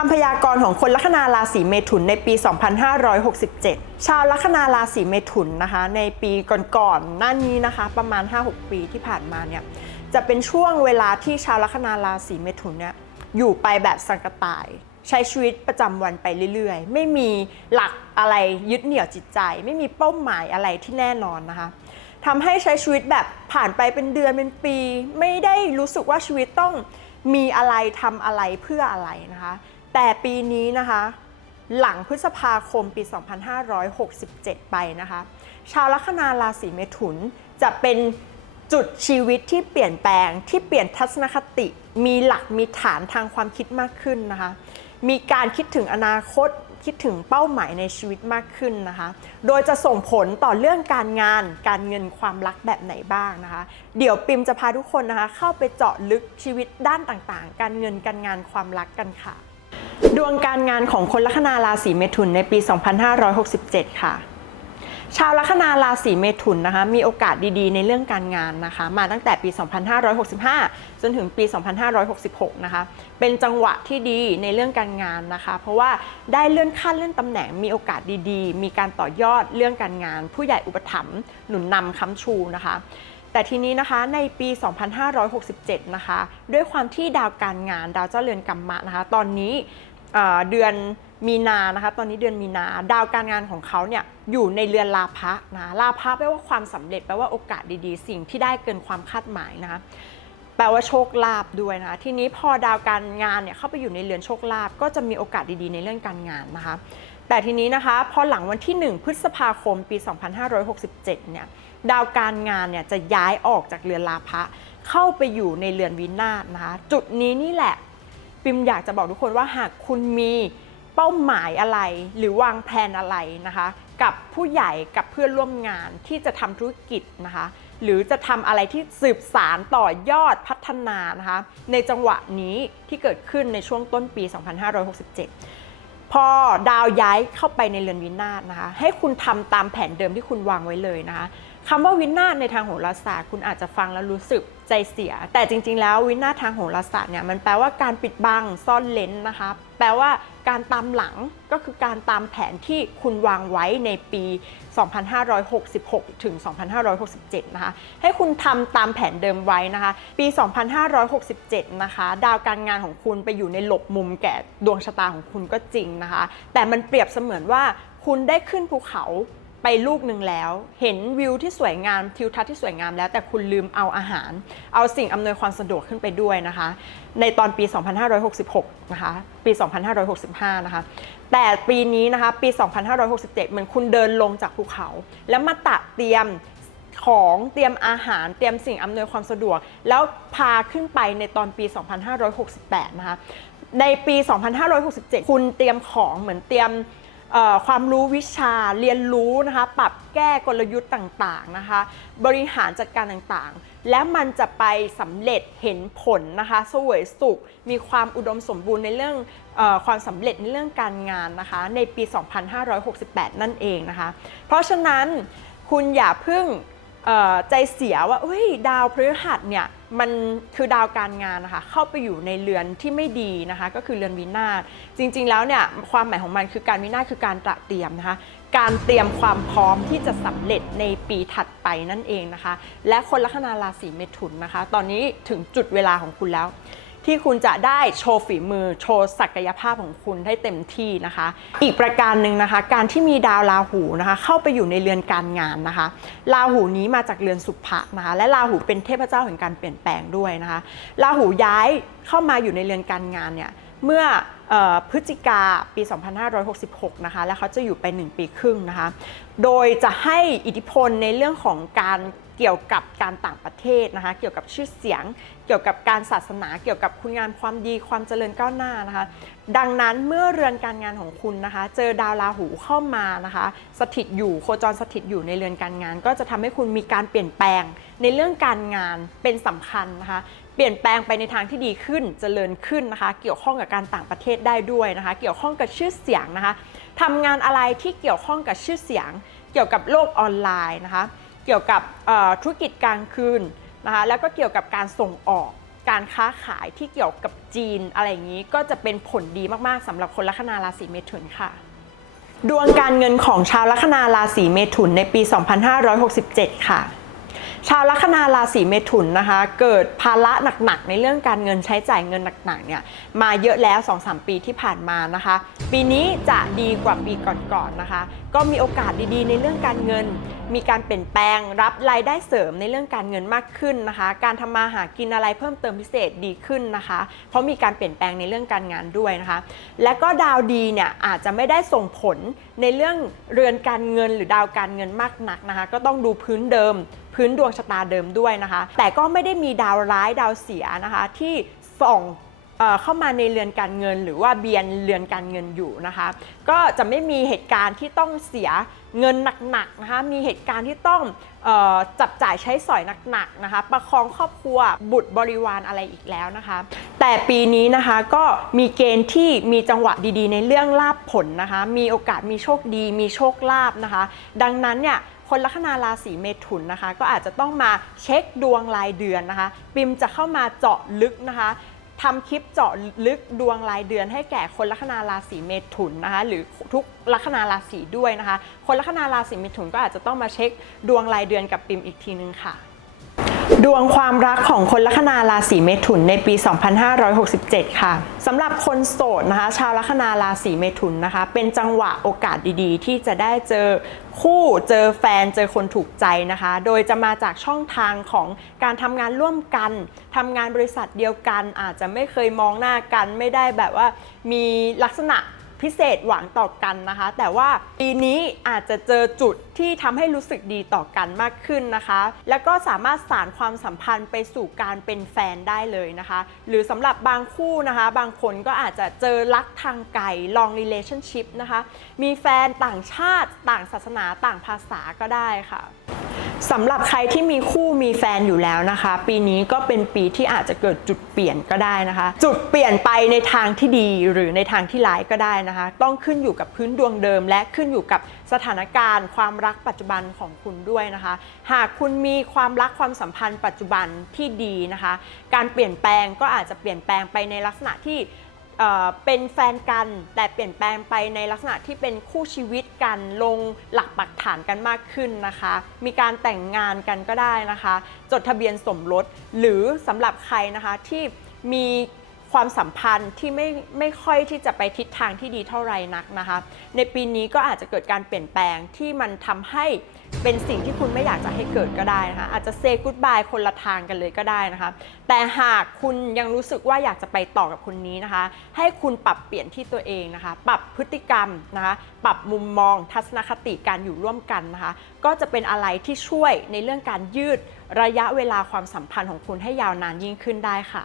คำพยากรณ์ของคนลัคนาราศีเมถุนในปี 2567 ชาวลัคนาราศีเมถุนนะคะ ในปีก่อนๆหน้านี้นะคะ ประมาณ 5-6 ปีที่ผ่านมาเนี่ยจะเป็นช่วงเวลาที่ชาวลัคนาราศีเมถุนเนี่ยอยู่ไปแบบสังกตาย ใช้ชีวิตประจำวันไปเรื่อยๆ ไม่มีหลักอะไรยึดเหนี่ยวจิตใจ ไม่มีเป้าหมายอะไรที่แน่นอนนะคะทำให้ใช้ชีวิตแบบผ่านไปเป็นเดือนเป็นปี ไม่ได้รู้สึกว่าชีวิตต้องมีอะไรทำอะไรเพื่ออะไรนะคะ แต่ปีนี้นะคะ หลังพฤษภาคมปี 2567 ไปนะคะ ชาวลัคนาราศีเมถุนจะเป็นจุดชีวิตที่เปลี่ยนแปลงที่เปลี่ยนทัศนคติ มีหลักมีฐานทางความคิดมากขึ้นนะคะ มีการคิดถึงอนาคตคิดถึงเป้าหมายในชีวิตมากขึ้นนะคะ โดยจะส่งผลต่อเรื่องการงาน การเงินความรักแบบไหนบ้างนะคะ เดี๋ยวปิมจะพาทุกคนนะคะ เข้าไปเจาะลึกชีวิตด้านต่างๆ การเงินการงานความรักกันค่ะ ดวงการงานของคนลัคนาราศีเมถุนในปี 2567 ค่ะ ชาวลัคนาราศีเมถุนนะคะมีโอกาสดีๆ ในเรื่องการงานนะคะ มาตั้งแต่ปี 2565 จนถึงปี 2566 นะคะ เป็นจังหวะที่ดีในเรื่องการงานนะคะ เพราะว่าได้เลื่อนขั้นเลื่อนตำแหน่งมีโอกาสดีๆ มีการต่อยอดเรื่องการงาน ผู้ใหญ่อุปถัมภ์หนุนนำค้ำชูนะคะแต่ทีนี้นะคะในปี 2567 นะคะ ด้วยความที่ดาวการงานดาวเจ้าเรือนกรรมะนะคะ ตอนนี้ เเดือนมีนานะคะตอนนี้เดือนมีนาดาวการงานของเขาเนี่ยอยู่ในเรือนลาภะนะลาภะแปลว่าความสำเร็จแปลว่าโอกาสดีๆ สิ่งที่ได้เกินความคาดหมายนะคะแปลว่าโชคลาภด้วยนะคะทีนี้พอดาวการงานเนี่ยเข้าไปอยู่ในเรือนโชคลาภก็จะมีโอกาสดีๆ ในเรื่องการงานนะคะ แต่ทีนี้นะคะพอหลังวันที่ 1 พฤษภาคมปี 2567 เนี่ยดาวการงานเนี่ยจะย้ายออกจากเรือนลาภะเข้าไปอยู่ในเรือนวินาศนะคะ จุดนี้นี่แหละ ปิมอยากจะบอกทุกคนว่าหากคุณมีเป้าหมายอะไร หรือวางแผนอะไรนะคะ กับผู้ใหญ่กับเพื่อนร่วมงานที่จะทำธุรกิจนะคะ หรือจะทำอะไรที่สืบสารต่อยอดพัฒนานะคะ ในจังหวะนี้ที่เกิดขึ้นในช่วงต้นปี 2567พอดาวย้ายเข้าไปในเรือนวินาศนะคะ ให้คุณทำตามแผนเดิมที่คุณวางไว้เลยนะคะ คำว่าวินาศในทางโหราศาสตร์ คุณอาจจะฟังแล้วรู้สึกใจเสีย แต่จริง ๆ แล้ววินาศทางโหราศาสตร์เนี่ยมันแปลว่าการปิดบังซ่อนเลนนะคะ แปลว่าการตามหลังก็คือการตามแผนที่คุณวางไว้ในปี 2566 ถึง 2567 นะคะ ให้คุณทำตามแผนเดิมไว้นะคะ ปี 2567 นะคะ ดาวการงานของคุณไปอยู่ในหลบมุมแก่ดวงชะตาของคุณก็จริงนะคะ แต่มันเปรียบเสมือนว่าคุณได้ขึ้นภูเขา ไปลูกหนึ่งแล้ว เห็นวิวที่สวยงามทิวทัศน์ที่สวยงามแล้ว แต่คุณลืมเอาอาหาร เอาสิ่งอำนวยความสะดวกขึ้นไปด้วยนะคะ ในตอนปี 2566 นะคะ ปี 2565 นะคะ แต่ปีนี้นะคะปี 2567 เหมือนคุณเดินลงจากภูเขา แล้วมาตะเตรียมของเตรียมอาหารเตรียมสิ่งอำนวยความสะดวก แล้วพาขึ้นไปในตอนปี 2568 นะคะ ในปี 2567 คุณเตรียมของเหมือนเตรียม ความรู้วิชาเรียนรู้นะคะ ปรับแก้กลยุทธ์ต่างๆนะคะ บริหารจัดการต่างๆ และมันจะไปสำเร็จเห็นผลนะคะสวยสุข มีความอุดมสมบูรณ์ในเรื่องอความสำเร็จในเรื่องการงานนะคะ ในปี 2568 นั่นเองนะคะ เพราะฉะนั้นคุณอย่าเพิ่ง ใจเสียว่าเฮ้ยดาวพฤหัสเนี่ยมันคือดาวการงานนะคะเข้าไปอยู่ในเรือนที่ไม่ดีนะคะ ก็คือเรือนวินาศจริงๆแล้วเนี่ยความหมายของมันคือการวินาศคือการตระเตรียมนะคะ การเตรียมความพร้อมที่จะสำเร็จในปีถัดไปนั่นเองนะคะ และคนลัคนาราศีเมถุนนะคะ ตอนนี้ถึงจุดเวลาของคุณแล้ว ที่คุณจะได้โชว์ฝีมือโชว์ศักยภาพของคุณได้เต็มที่นะคะ อีกประการหนึ่งนะคะ การที่มีดาวราหูนะคะ เข้าไปอยู่ในเรือนการงานนะคะราหูนี้มาจากเรือนสุภะนะคะและราหูเป็นเทพเจ้าแห่งการเปลี่ยนแปลงด้วยนะคะราหูย้ายเข้ามาอยู่ในเรือนการงานเนี่ย เมื่อพฤศจิกาปี 2566 นะคะ และเขาจะอยู่ไป 1 ปีครึ่งนะคะ โดยจะให้อิทธิพลในเรื่องของการเกี่ยวกับการต่างประเทศนะคะ เกี่ยวกับชื่อเสียง เกี่ยวกับการศาสนา เกี่ยวกับคุณงามความดี ความเจริญก้าวหน้านะคะ ดังนั้นเมื่อเรือนการงานของคุณนะคะ เจอดาวราหูเข้ามานะคะ สถิตอยู่โคจรสถิตอยู่ในเรือนการงาน ก็จะทำให้คุณมีการเปลี่ยนแปลงในเรื่องการงานเป็นสำคัญนะคะ เปลี่ยนแปลงไปในทางที่ดีขึ้นเจริญขึ้นนะคะ เกี่ยวข้องกับการต่างประเทศได้ด้วยนะคะ เกี่ยวข้องกับชื่อเสียงนะคะทำงานอะไรที่เกี่ยวข้องกับชื่อเสียง เกี่ยวกับโลกออนไลน์นะคะ เกี่ยวกับธุรกิจกลางคืนนะคะ แล้วก็เกี่ยวกับการส่งออกการค้าขายที่เกี่ยวกับจีนอะไรอย่างนี้ก็จะเป็นผลดีมากๆสำหรับคนลัคนาราศีเมถุนค่ะ ดวงการเงินของชาวลัคนาราศีเมถุนในปี 2567 ค่ะ ชาวลัคนาราศีเมถุนนะคะ เกิดภาระหนักๆ ในเรื่องการเงินใช้จ่ายเงินหนักๆเนี่ยมาเยอะแล้ว 2-3 ปีที่ผ่านมานะคะ ปีนี้จะดีกว่าปีก่อนๆนะคะก็มีโอกาสดีๆ ในเรื่องการเงิน มีการเปลี่ยนแปลงรับรายได้เสริมในเรื่องการเงินมากขึ้นนะคะ การทำมาหากินอะไรเพิ่มเติมพิเศษดีขึ้นนะคะ เพราะมีการเปลี่ยนแปลงในเรื่องการงานด้วยนะคะ และก็ดาวดีเนี่ยอาจจะไม่ได้ส่งผลในเรื่องเรือนการเงินหรือดาวการเงินมากนักนะคะ ก็ต้องดูพื้นเดิม พื้นดวงชะตาเดิมด้วยนะคะ แต่ก็ไม่ได้มีดาวร้ายดาวเสียนะคะที่ส่อง เข้ามาในเรือนการเงิน หรือว่าเบียนเรือนการเงินอยู่นะคะ ก็จะไม่มีเหตุการณ์ที่ต้องเสียเงินหนักๆนะคะมีเหตุการณ์ที่ต้องออจับจ่ายใช้สอยหนักๆนะคะประคองครอบครัวบุตรบริวารอะไรอีกแล้วนะคะ แต่ปีนี้นะคะก็มีเกณฑ์ที่มีจังหวะดีๆ ในเรื่องลาบผลนะคะมีโอกาสมีโชคดี มีโชคลาภนะคะ ดังนั้นเนี่ยคนลัคนาราศีเมถุนนะคะ ก็อาจจะต้องมาเช็คดวงรายเดือนนะคะ ปิมจะเข้ามาเจาะลึกนะคะ ทำคลิปเจาะลึกดวงรายเดือนให้แก่คนลัคนาราศีเมถุนนะคะหรือทุกลัคนาราศีด้วยนะคะ คนลัคนาราศีเมถุนก็อาจจะต้องมาเช็คดวงรายเดือนกับปิมอีกทีนึงค่ะ ดวงความรักของคนลัคนาราศีเมถุนในปี 2567 ค่ะสำหรับคนโสดนะคะ ชาวลัคนาราศีเมถุนนะคะ เป็นจังหวะโอกาสดีๆ ที่จะได้เจอคู่เจอแฟนเจอคนถูกใจนะคะ โดยจะมาจากช่องทางของการทำงานร่วมกันทำงานบริษัทเดียวกัน อาจจะไม่เคยมองหน้ากัน ไม่ได้แบบว่ามีลักษณะ พิเศษหวังต่อกันนะคะ แต่ว่าปีนี้อาจจะเจอจุดที่ทำให้รู้สึกดีต่อกันมากขึ้นนะคะ แล้วก็สามารถสารความสัมพันธ์ไปสู่การเป็นแฟนได้เลยนะคะ หรือสำหรับบางคู่นะคะ บางคนก็อาจจะเจอรักทางไกล long relationship นะคะ มีแฟนต่างชาติ ต่างศาสนา ต่างภาษาก็ได้ค่ะ สำหรับใครที่มีคู่มีแฟนอยู่แล้วนะคะ ปีนี้ก็เป็นปีที่อาจจะเกิดจุดเปลี่ยนก็ได้นะคะ จุดเปลี่ยนไปในทางที่ดีหรือในทางที่ร้ายก็ได้นะคะ ต้องขึ้นอยู่กับพื้นดวงเดิม และขึ้นอยู่กับสถานการณ์ ความรักปัจจุบันของคุณด้วยนะคะ หากคุณมีความรักความสัมพันธ์ปัจจุบันที่ดีนะคะ การเปลี่ยนแปลงก็อาจจะเปลี่ยนแปลงไปในลักษณะที่ เป็นแฟนกัน แต่เปลี่ยนแปลงไปในลักษณะที่เป็นคู่ชีวิตกันลงหลักปักฐานกันมากขึ้นนะคะ มีการแต่งงานกันก็ได้นะคะ จดทะเบียนสมรสหรือสำหรับใครนะคะที่มี ความสัมพันธ์ที่ไม่ไม่ค่อยที่จะไปทิศทางที่ดีเท่าไหร่นักนะคะ ในปีนี้ก็อาจจะเกิดการเปลี่ยนแปลงที่มันทำให้เป็นสิ่งที่คุณไม่อยากจะให้เกิดก็ได้นะคะ อาจจะเซกู d บายคนละทางกันเลยก็ได้นะคะ แต่หากคุณยังรู้สึกว่าอยากจะไปต่อกับคนนี้นะคะ ให้คุณปรับเปลี่ยนที่ตัวเองนะคะ ปรับพฤติกรรมนะคะ ปรับมุมมองทัศนคติการอยู่ร่วมกันนะคะ ก็จะเป็นอะไรที่ช่วยในเรื่องการยืดระยะเวลาความสัมพันธ์ของคุณให้ยาวนานยิ่งขึ้นได้ค่ะ